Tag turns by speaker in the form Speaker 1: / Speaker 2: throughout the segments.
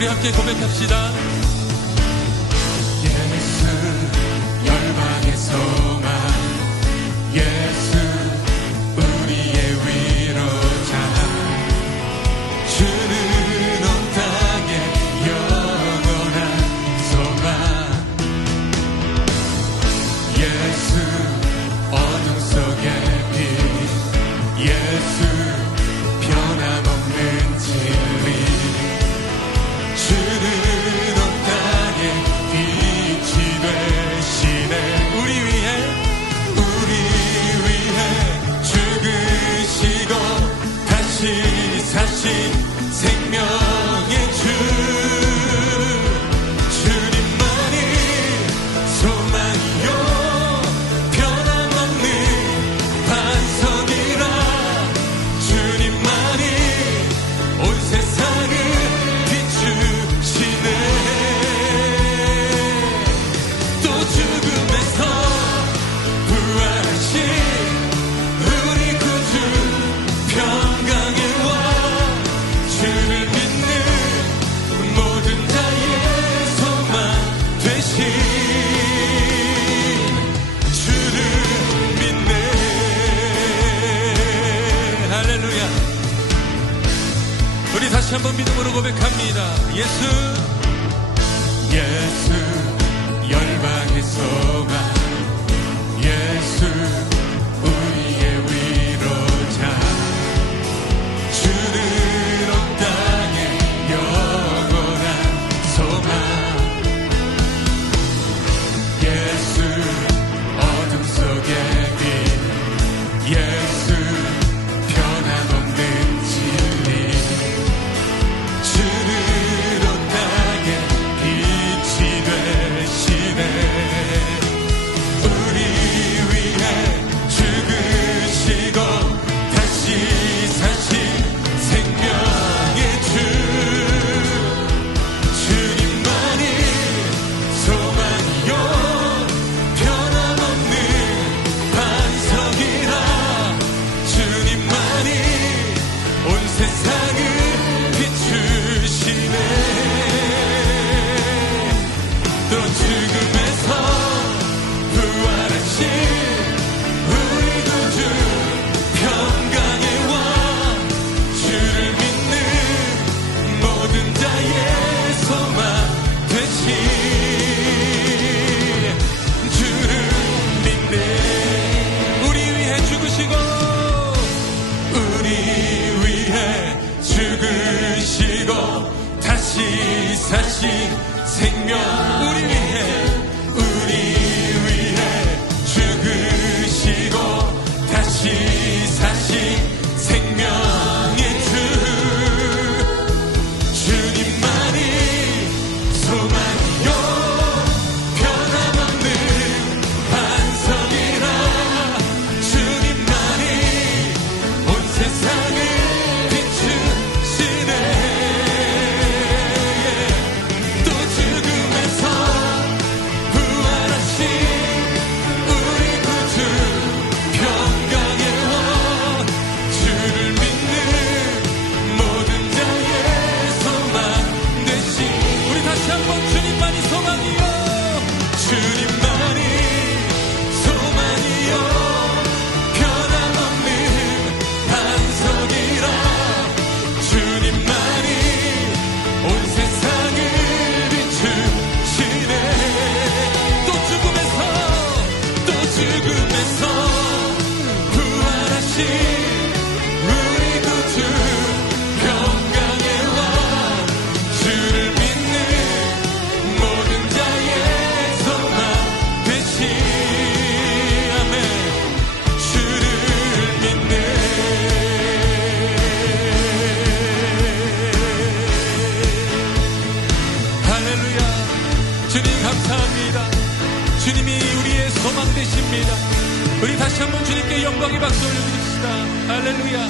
Speaker 1: 우리 함께 고백합시다.
Speaker 2: 예수 열방의 소망. 예수 우리의 위로자. 주는 온 땅에 영원한 소망. 예수 어둠 속의 빛. 예수 되신 주를 믿네. 할렐루야.
Speaker 1: 우리 다시 한번 믿음으로 고백합니다. 예수,
Speaker 2: 예수 열방의 소망 또 죽음에서 부활하신 우리 구주 평강의 왕 주를 믿는 모든 자의 소망 되신 주를 믿네.
Speaker 1: 우리 위해 죽으시고,
Speaker 2: 우리 위해 죽으시고 다시 사신 생명 우리 위해
Speaker 1: 우리의 소망 되십니다. 우리 다시 한번 주님께 영광의 박수 올려드립시다. 할렐루야.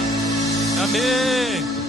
Speaker 1: 아멘.